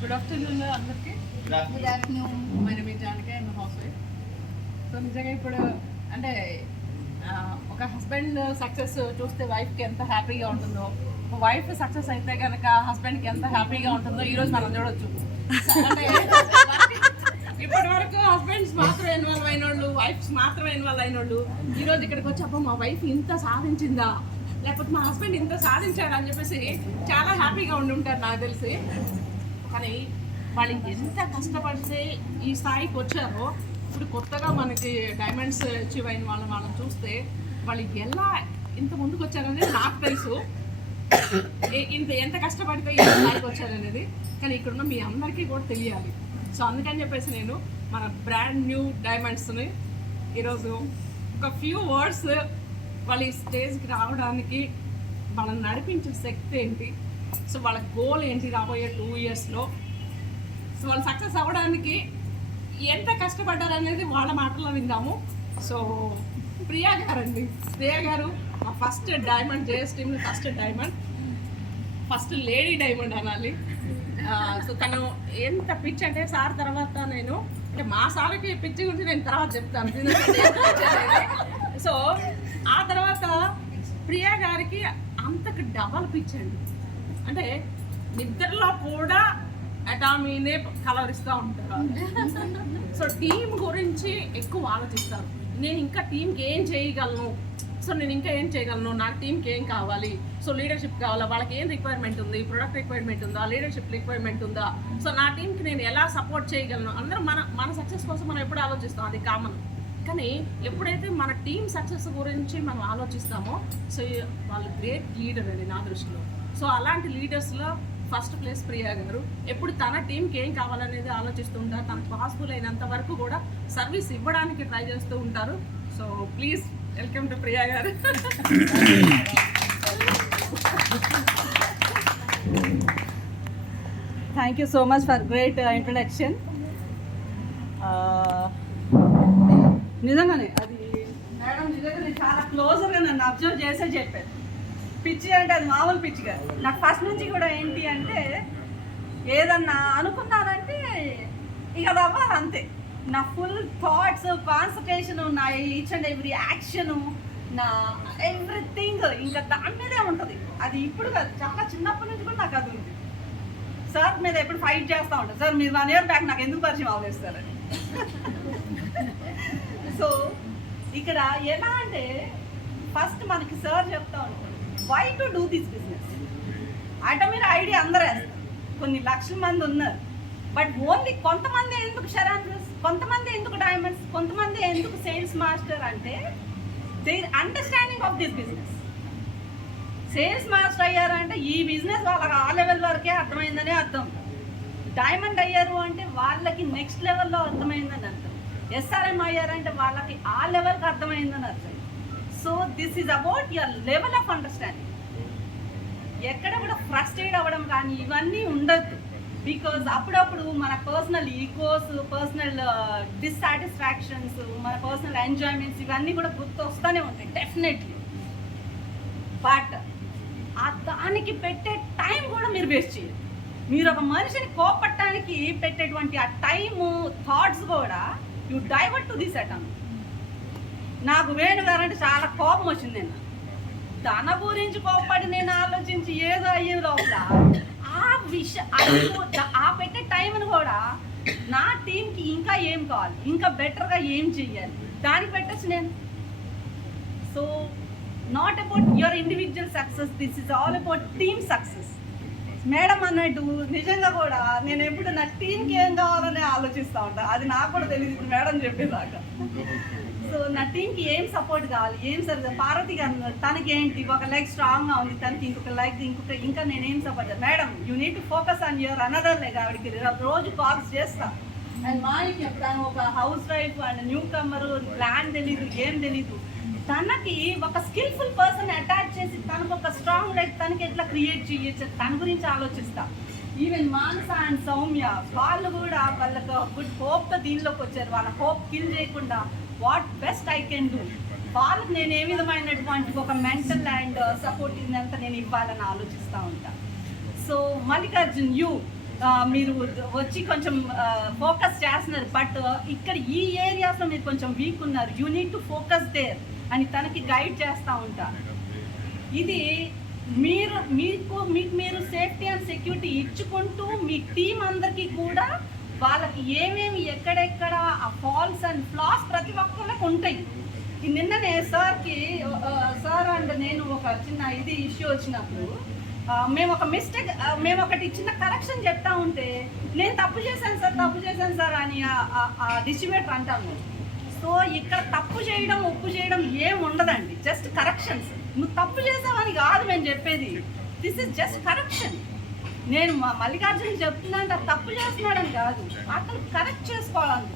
Good afternoon అందరికీ. Good afternoon. My name is Janaki, I'm house wife. So నిజంగా ఇప్పుడు అంటే ఒక హస్బెండ్ సక్సెస్ చూస్తే వైఫ్కి ఎంత హ్యాపీగా ఉంటుందో, ఒక వైఫ్ సక్సెస్ అయితే కనుక హస్బెండ్కి ఎంత హ్యాపీగా ఉంటుందో ఈరోజు మనం చూడొచ్చు. అంటే ఇప్పటి వరకు హస్బెండ్స్ మాత్రం ఇన్వాల్వ్ అయిన వాళ్ళు, వైఫ్స్ మాత్రం ఇన్వాల్వ్ అయిన వాళ్ళు ఈరోజు ఇక్కడికి వచ్చి అబ్బా మా వైఫ్ ఇంత సాధించిందా, లేకపోతే మా హస్బెండ్ ఇంత సాధించాడా అని చెప్పేసి చాలా హ్యాపీగా ఉండి ఉంటారు నాకు తెలిసి. కానీ వాళ్ళు ఎంత కష్టపడితే ఈ స్థాయికి వచ్చారో, ఇప్పుడు కొత్తగా మనకి డైమండ్స్ అచీవ్ అయిన వాళ్ళని చూస్తే వాళ్ళు ఎలా ఇంత ముందుకు వచ్చారనేది నాకు తెలుసు, ఎంత కష్టపడితే ఈ స్థాయికి వచ్చారనేది. కానీ ఇక్కడున్న మీ అందరికీ కూడా తెలియాలి. సో అందుకని చెప్పేసి నేను మన బ్రాండ్ న్యూ డైమండ్స్ని ఈరోజు ఒక ఫ్యూ వర్డ్స్ వాళ్ళ ఈ స్టేజ్కి రావడానికి వాళ్ళని నడిపించే శక్తి ఏంటి, సో వాళ్ళ గోల్ ఏంటి రాబోయే 2 ఇయర్స్లో, సో వాళ్ళు సక్సెస్ అవ్వడానికి ఎంత కష్టపడ్డారు అనేది వాళ్ళ మాటల్లో విందాము. సో ప్రియా గారు అండి, ప్రియా గారు మా ఫస్ట్ డైమండ్, జేఎస్ టీమ్లో ఫస్ట్ లేడీ డైమండ్ అనాలి. సో తను ఎంత పిచ్ అంటే సార్ తర్వాత నేను అంటే మా సార్కి పిచ్చి గురించి నేను తర్వాత చెప్తాను. సో ఆ తర్వాత ప్రియా గారికి అంతకు డబల్ పిచ్ అండి. అంటే నిద్రలో కూడా అటామీనే కలవరిస్తూ ఉంటారు. సో టీం గురించి ఎక్కువ ఆలోచిస్తారు. నేను ఇంకా టీంకి ఏం చేయగలను, సో నేను ఇంకా ఏం చేయగలను, నాకు టీంకి ఏం కావాలి, సో లీడర్షిప్ కావాలా, వాళ్ళకి ఏం రిక్వైర్మెంట్ ఉంది, ప్రొడక్ట్ రిక్వైర్మెంట్ ఉందా, లీడర్షిప్ రిక్వైర్మెంట్ ఉందా, సో నా టీంకి నేను ఎలా సపోర్ట్ చేయగలను. అందరూ మన సక్సెస్ కోసం మనం ఎప్పుడు ఆలోచిస్తాం, అది కామన్. కానీ ఎప్పుడైతే మన టీం సక్సెస్ గురించి మనం ఆలోచిస్తామో, సో వాళ్ళు గ్రేట్ లీడర్ అండి నా దృష్టిలో. సో అలాంటి లీడర్స్లో ఫస్ట్ ప్లేస్ ప్రియా గారు. ఎప్పుడు తన టీంకి ఏం కావాలనేది ఆలోచిస్తూ ఉంటారు. తనకు పాసిబుల్ అయినంత వరకు కూడా సర్వీస్ ఇవ్వడానికి ట్రై చేస్తూ ఉంటారు. So please welcome to Priya గారు. Thank you so much for great introduction. నిజంగానే అది మేడం నిజంగా నేను చాలా క్లోజర్గా నన్ను అబ్జర్వ్ చేసే చెప్పాను. పిచ్చి అంటే అది మామూలు పిచ్చి కాదు. నాకు ఫస్ట్ నుంచి కూడా ఏంటి అంటే ఏదన్నా అనుకున్నానంటే ఇక అది అవ్వాలి అంతే. నా ఫుల్ థాట్స్, కాన్సన్ట్రేషను, నా ఈచ్ అండ్ ఎవ్రీ యాక్షను, నా ఎవ్రీథింగ్ ఇంకా దాని మీదే ఉంటుంది. అది ఇప్పుడు కాదు, చాలా చిన్నప్పటి నుంచి కూడా నాకు అది ఉంది. సార్ మీద ఎప్పుడు ఫైట్ చేస్తూ ఉంటాను, సార్ మీరు 1 ఇయర్ బ్యాక్ నాకు ఎందుకు పరిచయం అవ్వలేస్తారని. సో ఇక్కడ ఎలా అంటే ఫస్ట్ మనకి సార్ చెప్తా ఉంటారు why to do this business. అంటే మీరు ఐడియా అందరూ వేస్తారు, కొన్ని లక్షల మంది ఉన్నారు, బట్ ఓన్లీ కొంతమంది ఎందుకు షరాన్స్, కొంతమంది ఎందుకు డైమండ్స్, కొంతమంది ఎందుకు సేల్స్ మాస్టర్ అంటే their understanding of this business. Sales master అయ్యారంటే ఈ బిజినెస్ వాళ్ళకి ఆ లెవెల్ వరకే అర్థమైందనే అర్థం. డైమండ్ అయ్యారు అంటే వాళ్ళకి నెక్స్ట్ లెవెల్లో అర్థమైందని అర్థం. ఎస్ఆర్ఎం అయ్యారంటే వాళ్ళకి ఆ లెవెల్కి అర్థమైందని అర్థం. So this is about your level of understanding. ఎక్కడ కూడా ఫ్రస్ట్రేట్ అవ్వడం కానీ ఇవన్నీ ఉండద్దు. బికాజ్ అప్పుడప్పుడు మన పర్సనల్ ఈగోస్, పర్సనల్ డిస్సాటిస్ఫాక్షన్స్, మన పర్సనల్ ఎంజాయ్మెంట్స్ ఇవన్నీ కూడా గుర్తు వస్తూనే ఉంటాయి డెఫినెట్లీ. బట్ ఆ దానికి పెట్టే టైం కూడా మీరు వేస్ట్ చేయరు. మీరు ఒక మనిషిని కోపట్టడానికి పెట్టేటువంటి ఆ టైము, థాట్స్ కూడా you divert to this attempt. నాకు వేణు గారంటే చాలా కోపం వచ్చింది. నేను తన గురించి కోపపడి నేను ఆలోచించి ఏదో అయ్యే లోపల ఆ పెట్టే టైంని కూడా నా టీంకి ఇంకా ఏం కావాలి, ఇంకా బెటర్గా ఏం చెయ్యాలి దానికి పెట్టచ్చు నేను. So not about your individual success, this is all about team success. Madam అన్నట్టు నిజంగా కూడా నేను ఎప్పుడు నా టీంకి ఏం కావాలని ఆలోచిస్తూ ఉంటాను. అది నాకు కూడా తెలియదు ఇప్పుడు మేడం చెప్పేదాకా. సో నా టీంకి ఏం సపోర్ట్ కావాలి, ఏం సరిగ్గా పార్వతి గారు తనకి ఏంటి ఒక లెగ్ స్ట్రాంగ్గా ఉంది, తనకి ఇంకొక లెగ్ ఇంకా నేనేం సపోర్ట్ చేయాలి. Madam you need to focus on your another leg. ఆవిడకి రోజు కాల్స్ చేస్తా. అండ్ మాకి తను ఒక house wife and newcomer, plan తెలీదు, ఏం తెలీదు. తనకి ఒక స్కిల్ఫుల్ పర్సన్ అటాచ్ చేసి తనకు ఒక స్ట్రాంగ్ లెగ్ తనకి ఎట్లా క్రియేట్ చేయొచ్చు తన గురించి ఆలోచిస్తా. ఈవెన్ మానస అండ్ సౌమ్య వాళ్ళు కూడా వాళ్ళకు గుడ్ హోప్తో దీనిలోకి వచ్చారు. వాళ్ళ హోప్ కిల్ చేయకుండా what best I can do, వాళ్ళకి నేను ఏ విధమైనటువంటి ఒక మెంటల్ అండ్ సపోర్ట్ ఇదంతా నేను ఇవ్వాలని ఆలోచిస్తూ ఉంటాను. సో మల్లికార్జున్ మీరు వచ్చి కొంచెం ఫోకస్ చేస్తున్నారు, బట్ ఇక్కడ ఈ ఏరియాస్లో మీరు కొంచెం వీక్ ఉన్నారు, you need to focus there అని తనకి గైడ్ చేస్తూ ఉంటారు. ఇది మీకు మీరు సేఫ్టీ అండ్ సెక్యూరిటీ ఇచ్చుకుంటూ మీ టీం అందరికీ కూడా వాళ్ళకి ఏమేమి ఎక్కడెక్కడ ఆ ఫాల్స్ అండ్ ఫ్లాస్ ప్రతి ఒక్కరికి ఉంటాయి. నిన్ననే సార్ అండ్ నేను ఒక చిన్న ఇష్యూ వచ్చినప్పుడు మేము ఒకటి చిన్న కరెక్షన్ చెప్తా ఉంటే నేను తప్పు చేశాను సార్ అని ఆ డిస్ట్రిబ్యూటర్ అంటాము. సో ఇక్కడ తప్పు చేయడం ఒప్పు చేయడం ఏం ఉండదండి, జస్ట్ కరెక్షన్స్. నువ్వు తప్పు చేసావని కాదు మేము చెప్పేది, దిస్ ఇస్ జస్ట్ కరెక్షన్. నేను మల్లికార్జున చెప్తున్నా అంటే తప్పు చేస్తున్నాడని కాదు, అతను కరెక్ట్ చేసుకోవాలని.